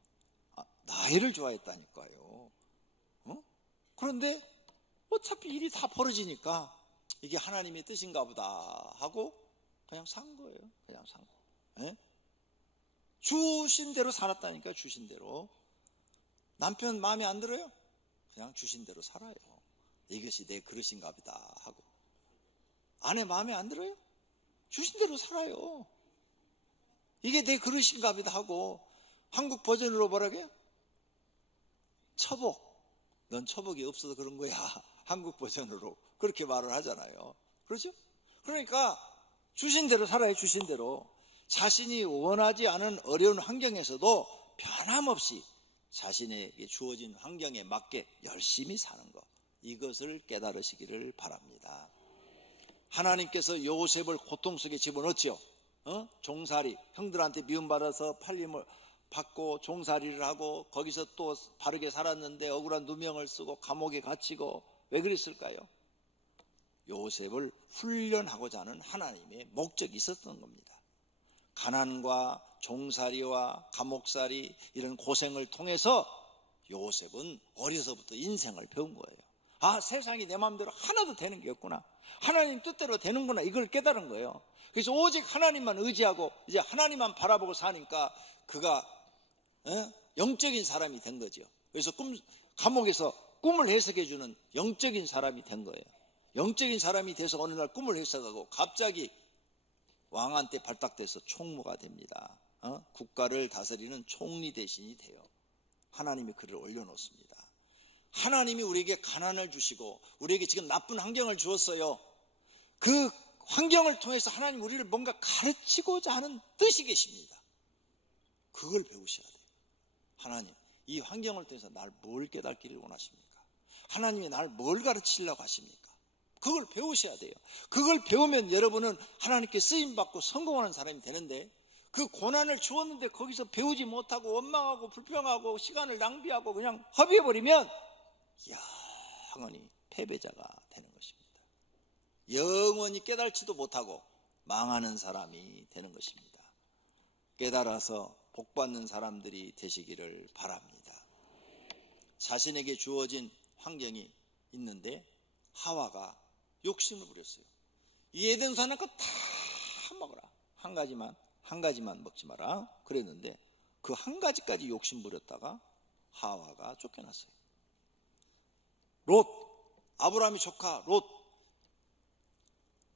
나혜를 좋아했다니까요. 그런데 어차피 일이 다 벌어지니까 이게 하나님의 뜻인가 보다 하고 그냥 산 거예요. 그냥 산 거. 주신 대로 살았다니까. 주신 대로. 남편 마음에 안 들어요? 그냥 주신 대로 살아요. 이것이 내 그릇인가 보다 하고. 아내 마음에 안 들어요? 주신 대로 살아요. 이게 내 그릇인가 보다 하고. 한국 버전으로 뭐라고요? 처복. 넌 처복이 없어서 그런 거야. 한국 버전으로 그렇게 말을 하잖아요. 그렇죠? 그러니까 주신 대로 살아요. 주신 대로. 자신이 원하지 않은 어려운 환경에서도 변함없이 자신에게 주어진 환경에 맞게 열심히 사는 것, 이것을 깨달으시기를 바랍니다. 하나님께서 요셉을 고통 속에 집어넣었죠. 종살이, 형들한테 미움받아서 팔림을 받고 종살이를 하고 거기서 또 바르게 살았는데 억울한 누명을 쓰고 감옥에 갇히고. 왜 그랬을까요? 요셉을 훈련하고자 하는 하나님의 목적이 있었던 겁니다. 가난과 종살이와 감옥살이 이런 고생을 통해서 요셉은 어려서부터 인생을 배운 거예요. 세상이 내 마음대로 하나도 되는 게 없구나. 하나님 뜻대로 되는구나. 이걸 깨달은 거예요. 그래서 오직 하나님만 의지하고 이제 하나님만 바라보고 사니까 그가 영적인 사람이 된 거죠. 그래서 감옥에서 꿈을 해석해 주는 영적인 사람이 된 거예요. 영적인 사람이 돼서 어느 날 꿈을 해석하고 갑자기 왕한테 발탁돼서 총무가 됩니다. 국가를 다스리는 총리 대신이 돼요. 하나님이 그를 올려놓습니다. 하나님이 우리에게 가난을 주시고 우리에게 지금 나쁜 환경을 주었어요. 그 환경을 통해서 하나님 우리를 뭔가 가르치고자 하는 뜻이 계십니다. 그걸 배우셔야 돼요. 하나님, 이 환경을 통해서 날 뭘 깨닫기를 원하십니까? 하나님이 날 뭘 가르치려고 하십니까? 그걸 배우셔야 돼요. 그걸 배우면 여러분은 하나님께 쓰임받고 성공하는 사람이 되는데, 그 고난을 주었는데 거기서 배우지 못하고 원망하고 불평하고 시간을 낭비하고 그냥 허비해버리면 영원히 패배자가 되는 것입니다. 영원히 깨달지도 못하고 망하는 사람이 되는 것입니다. 깨달아서 복받는 사람들이 되시기를 바랍니다. 자신에게 주어진 환경이 있는데 하와가 욕심을 부렸어요. 이 에덴 산의 거 다 먹어라. 한 가지만 먹지 마라. 그랬는데 그 한 가지까지 욕심 부렸다가 하와가 쫓겨났어요. 롯, 아브라함의 조카 롯,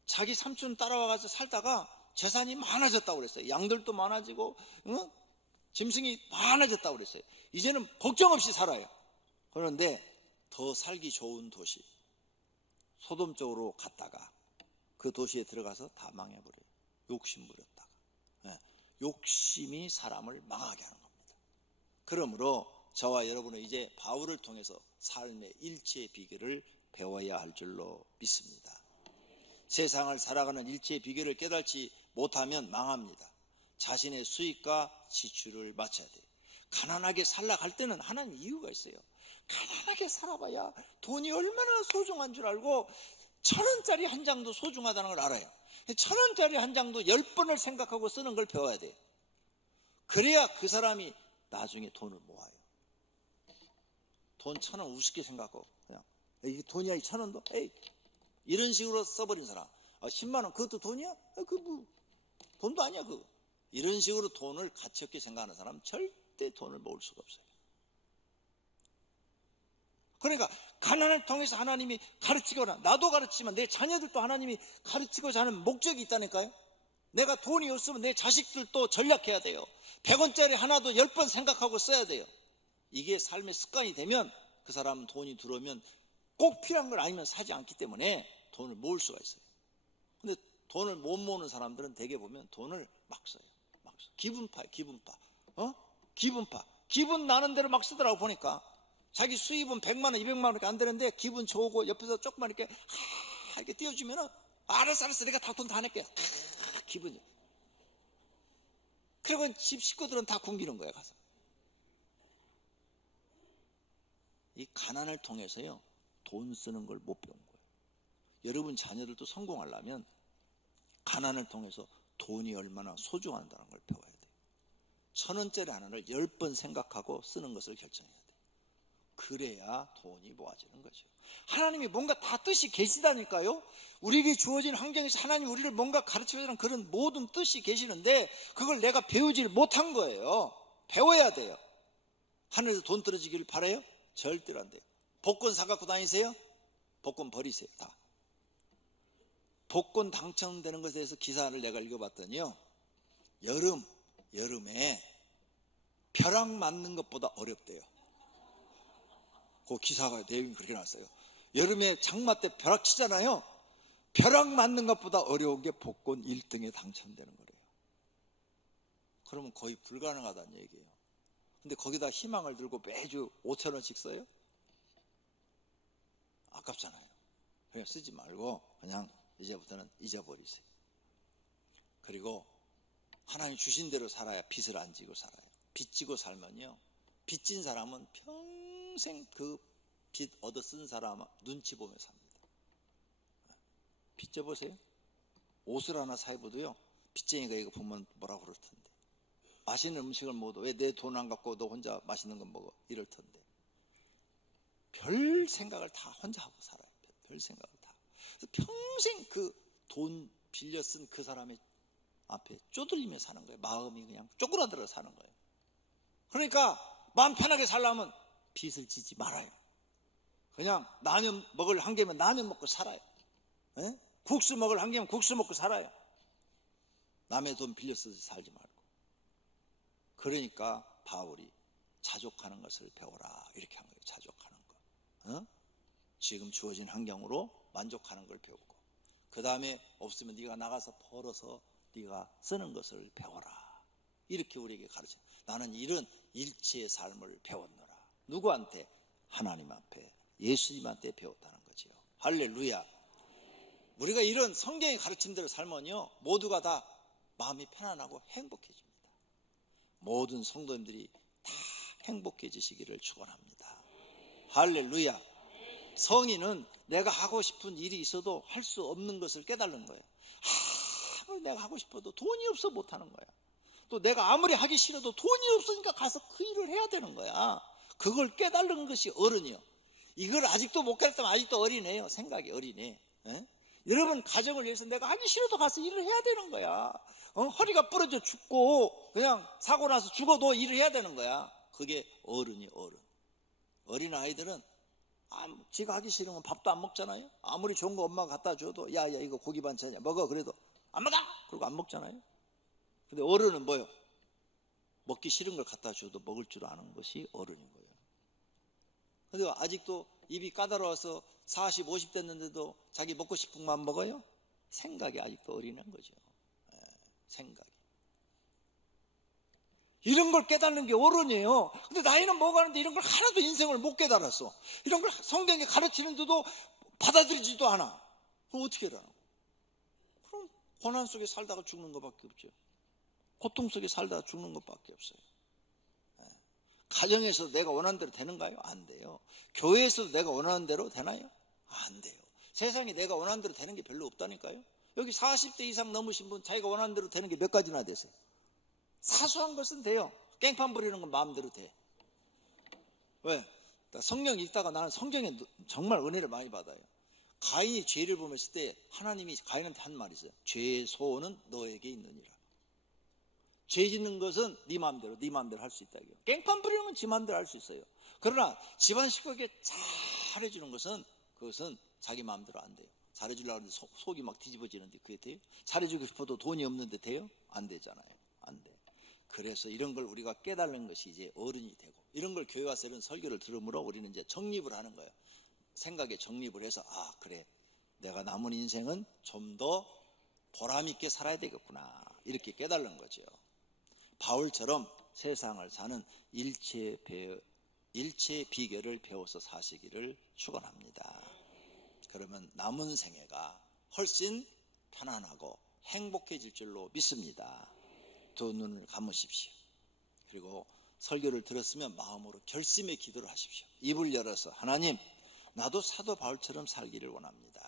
자기 삼촌 따라와가서 살다가 재산이 많아졌다고 그랬어요. 양들도 많아지고 짐승이 많아졌다고 그랬어요. 이제는 걱정 없이 살아요. 그런데 더 살기 좋은 도시 소돔 쪽으로 갔다가 그 도시에 들어가서 다 망해버려요. 욕심 부렸다가. 욕심이 사람을 망하게 하는 겁니다. 그러므로 저와 여러분은 이제 바울을 통해서 삶의 일치의 비결을 배워야 할 줄로 믿습니다. 세상을 살아가는 일치의 비결을 깨닫지 못하면 망합니다. 자신의 수입과 지출을 맞춰야 돼요. 가난하게 살아갈 때는 하나님 이유가 있어요. 가난하게 살아봐야 돈이 얼마나 소중한 줄 알고 1,000원짜리 한 장도 소중하다는 걸 알아요. 1,000원짜리 한 장도 10번을 생각하고 쓰는 걸 배워야 돼요. 그래야 그 사람이 나중에 돈을 모아요. 돈 1,000원 우습게 생각하고 그냥 이게 돈이야, 이 1,000원도? 에이, 이런 식으로 써버린 사람. 10만 원 그것도 돈이야? 돈도 아니야 그거. 이런 식으로 돈을 가치 없게 생각하는 사람은 절대 돈을 모을 수가 없어요. 그러니까 가난을 통해서 하나님이 가르치거나 나도 가르치지만 내 자녀들도 하나님이 가르치고자 하는 목적이 있다니까요. 내가 돈이 없으면 내 자식들도 전략해야 돼요. 100원짜리 하나도 10번 생각하고 써야 돼요. 이게 삶의 습관이 되면 그 사람은 돈이 들어오면 꼭 필요한 걸 아니면 사지 않기 때문에 돈을 모을 수가 있어요. 근데 돈을 못 모으는 사람들은 대개 보면 돈을 막 써요. 막 써. 기분파예요. 기분파. 기분파. 기분 나는 대로 막 쓰더라고. 보니까 자기 수입은 100만 원, 200만 원밖에 안 되는데 기분 좋고 옆에서 조금만 이렇게 이렇게 띄워주면은 알았어 내가 다 돈 다 낼게. 기분이. 그리고 집 식구들은 다 굶기는 거야 가서. 이 가난을 통해서요 돈 쓰는 걸 못 배운 거예요. 여러분 자녀들도 성공하려면 가난을 통해서 돈이 얼마나 소중하다는 걸 배워야 돼요. 1,000원짜리 하나를 10번 생각하고 쓰는 것을 결정해야 돼요. 그래야 돈이 모아지는 거죠. 하나님이 뭔가 다 뜻이 계시다니까요. 우리에게 주어진 환경에서 하나님이 우리를 뭔가 가르쳐주는 그런 모든 뜻이 계시는데 그걸 내가 배우지를 못한 거예요. 배워야 돼요. 하늘에서 돈 떨어지기를 바라요? 절대로 안 돼요. 복권 사갖고 다니세요? 복권 버리세요. 다. 복권 당첨되는 것에 대해서 기사를 내가 읽어봤더니요, 여름에 벼락 맞는 것보다 어렵대요. 그 기사가 내용이 그렇게 나왔어요. 여름에 장마 때 벼락 치잖아요. 벼락 맞는 것보다 어려운 게 복권 1등에 당첨되는 거래요. 그러면 거의 불가능하다는 얘기예요. 근데 거기다 희망을 들고 매주 5,000원씩 써요? 아깝잖아요. 그냥 쓰지 말고 그냥 이제부터는 잊어버리세요. 그리고 하나님 주신 대로 살아야 빚을 안 지고 살아요. 빚 지고 살면요, 빚진 사람은 평생 그 빚 얻어 쓴 사람 눈치 보며 삽니다. 빚 져보세요. 옷을 하나 사 입어도요 빚쟁이가 이거 보면 뭐라고 그럴 텐데, 맛있는 음식을 먹어도 왜 내 돈 안 갖고 너 혼자 맛있는 거 먹어 이럴 텐데, 별 생각을 다 혼자 하고 살아요. 별 생각을 다. 그래서 평생 그 돈 빌려 쓴 그 사람의 앞에 쪼들리며 사는 거예요. 마음이 그냥 쪼그라들어 사는 거예요. 그러니까 마음 편하게 살려면 빚을 지지 말아요. 그냥 라면 먹을 한 개면 라면 먹고 살아요. 에? 국수 먹을 한 개면 국수 먹고 살아요. 남의 돈 빌려 쓰지 살지 말고. 그러니까 바울이 자족하는 것을 배워라 이렇게 한 거예요. 자족하는 거. 지금 주어진 환경으로 만족하는 걸 배우고, 그 다음에 없으면 네가 나가서 벌어서 네가 쓰는 것을 배워라 이렇게 우리에게 가르쳐요. 나는 이런 일체의 삶을 배웠노라. 누구한테? 하나님 앞에, 예수님한테 배웠다는 거죠. 할렐루야. 우리가 이런 성경의 가르침대로 살면요 모두가 다 마음이 편안하고 행복해집니다. 모든 성도님들이 다 행복해지시기를 축원합니다. 할렐루야. 성인은 내가 하고 싶은 일이 있어도 할 수 없는 것을 깨달는 거예요. 아무리 내가 하고 싶어도 돈이 없어 못하는 거야. 또 내가 아무리 하기 싫어도 돈이 없으니까 가서 그 일을 해야 되는 거야. 그걸 깨달는 것이 어른이요. 이걸 아직도 못 깨달으면 아직도 어린애요. 생각이 어린애. 에? 여러분 가정을 위해서 내가 하기 싫어도 가서 일을 해야 되는 거야. 허리가 부러져 죽고 그냥 사고 나서 죽어도 일을 해야 되는 거야. 그게 어른이 어른. 어린 아이들은 지가 하기 싫으면 밥도 안 먹잖아요. 아무리 좋은 거 엄마가 갖다 줘도 야야 이거 고기 반찬이야 먹어 그래도 안 먹어 그리고 안 먹잖아요. 근데 어른은 뭐요? 먹기 싫은 걸 갖다 줘도 먹을 줄 아는 것이 어른인 거예요. 근데 아직도 입이 까다로워서 40, 50 됐는데도 자기 먹고 싶은 것만 먹어요? 생각이 아직도 어린한 거죠. 생각이. 이런 걸 깨닫는 게 어른이에요. 근데 나이는 먹어가는데 이런 걸 하나도 인생을 못 깨달았어. 이런 걸 성경에 가르치는데도 받아들이지도 않아. 그럼 어떻게 하라고? 그럼 고난 속에 살다가 죽는 것밖에 없죠. 고통 속에 살다가 죽는 것밖에 없어요. 가정에서도 내가 원하는 대로 되는가요? 안 돼요. 교회에서도 내가 원하는 대로 되나요? 안 돼요. 세상에 내가 원하는 대로 되는 게 별로 없다니까요. 여기 40대 이상 넘으신 분 자기가 원하는 대로 되는 게 몇 가지나 되세요? 사소한 것은 돼요. 깽판 부리는 건 마음대로 돼. 왜? 성경 읽다가 나는 성경에 정말 은혜를 많이 받아요. 가인이 죄를 범했을 때 하나님이 가인한테 한 말이 있어요. 죄의 소원은 너에게 있느니라. 죄 짓는 것은 네 마음대로 할 수 있다. 깽판 부리는 건 지 마음대로 할 수 있어요. 그러나 집안 식구에게 잘해주는 것은 그것은 자기 마음대로 안 돼요. 잘해주려고 하는데 속이 막 뒤집어지는데 그게 돼요? 잘해주고 싶어도 돈이 없는데 돼요? 안 되잖아요. 안 돼. 그래서 이런 걸 우리가 깨달는 것이 이제 어른이 되고, 이런 걸 교회 와서 이런 설교를 들으므로 우리는 이제 정립을 하는 거예요. 생각에 정립을 해서, 아 그래, 내가 남은 인생은 좀 더 보람 있게 살아야 되겠구나, 이렇게 깨달는 거죠. 바울처럼 세상을 사는 일체의 비결을 배워서 사시기를 축원합니다. 그러면 남은 생애가 훨씬 편안하고 행복해질 줄로 믿습니다. 두 눈을 감으십시오. 그리고 설교를 들었으면 마음으로 결심의 기도를 하십시오. 입을 열어서, 하나님, 나도 사도 바울처럼 살기를 원합니다.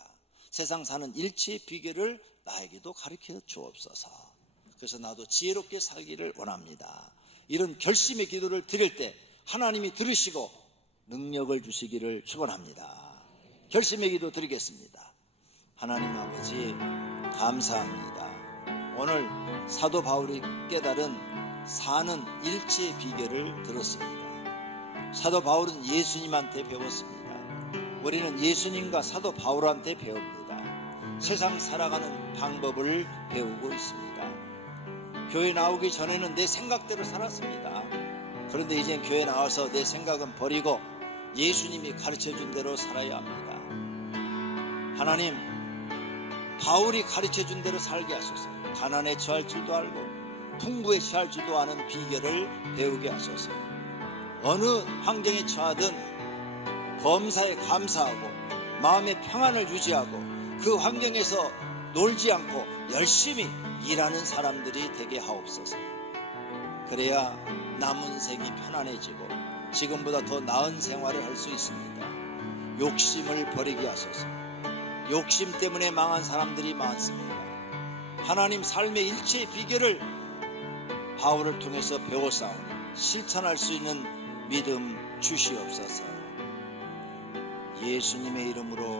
세상 사는 일체의 비결을 나에게도 가르쳐 주옵소서. 그래서 나도 지혜롭게 살기를 원합니다. 이런 결심의 기도를 드릴 때 하나님이 들으시고 능력을 주시기를 축원합니다. 결심의 기도 드리겠습니다. 하나님 아버지, 감사합니다. 오늘 사도 바울이 깨달은 사는 일체의 비결을 들었습니다. 사도 바울은 예수님한테 배웠습니다. 우리는 예수님과 사도 바울한테 배웁니다. 세상 살아가는 방법을 배우고 있습니다. 교회 나오기 전에는 내 생각대로 살았습니다. 그런데 이젠 교회 나와서 내 생각은 버리고 예수님이 가르쳐준 대로 살아야 합니다. 하나님, 바울이 가르쳐준 대로 살게 하소서. 가난에 처할 줄도 알고 풍부에 처할 줄도 아는 비결을 배우게 하소서. 어느 환경에 처하든 범사에 감사하고 마음의 평안을 유지하고 그 환경에서 놀지 않고 열심히 일하는 사람들이 되게 하옵소서. 그래야 남은 생이 편안해지고 지금보다 더 나은 생활을 할 수 있습니다. 욕심을 버리게 하소서. 욕심 때문에 망한 사람들이 많습니다. 하나님, 삶의 일체의 비결을 바울을 통해서 배워싸우니 실천할 수 있는 믿음 주시옵소서. 예수님의 이름으로